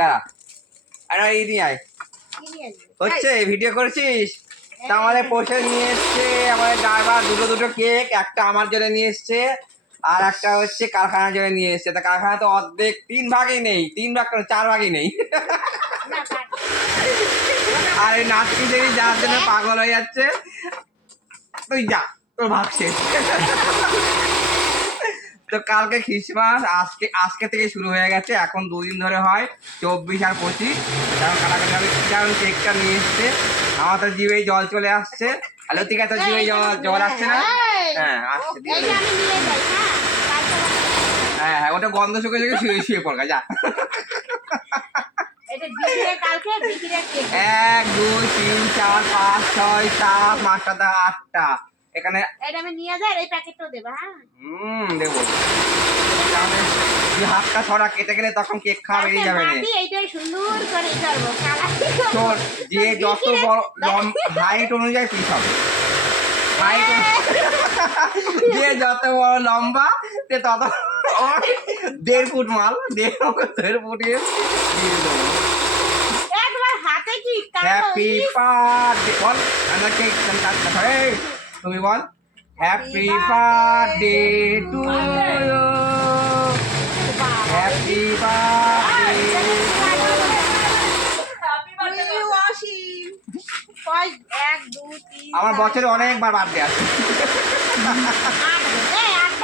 দাঁড়া আরে এই নিয়ে আয় হচ্ছে ভিডিও করছিস তা আমাদের পোষে নিয়ে এসছে আমাদের ড্রাইভার দুটো কেক একটা আমার জন্য নিয়ে এসছে আর একটা হচ্ছে কারখানার জন্য নিয়ে এসছে তা কারখানা তো অর্ধেক 3 ভাগই নেই 3 ভাগ কেন 4 ভাগই নেই আর এই নাচটি দেখি যার জন্য পাগল হয়ে যাচ্ছে তুই যা তোর ভাগ শেষ তো কালকে খ্রিস্টমাস আজকে থেকে শুরু হয়ে গেছে এখন 2 দিন ধরে হয় 24 আর 25 কারণ কাটাকাটি কারণ কেকটা নিয়ে এসছে আমার তো জিভেই জল চলে আসছে হ্যালো ঠিক আছে জিভেই জল আসছে না হ্যাঁ আসছে হ্যাঁ ওটা গন্ধ শুকে শুয়ে পড়া যা 1 2 3 4 5 6 7 8টা 8টা এখানে এটা আমি নিয়ে যাই এই প্যাকেটটাও দেব হ্যাঁ দেবো হাতটা ছড়া কেটে গেলে তখন কেক খাওয়া বেরিয়ে যাবে না এইটাই সুন্দর করে করব তোর যে যত বড় হাইট অনুযায়ী পিস হবে হাইট যে যত বড় লম্বা সে তত 1.5 ফুট মাল 1.5 ফুট একবার হাতে কি হ্যাপি বার্থডে বল আমরা কেক কাটতে হয় তুমি বল happy birthday to you happy birthday আমার বছরে অনেকবার বার্থডে আছে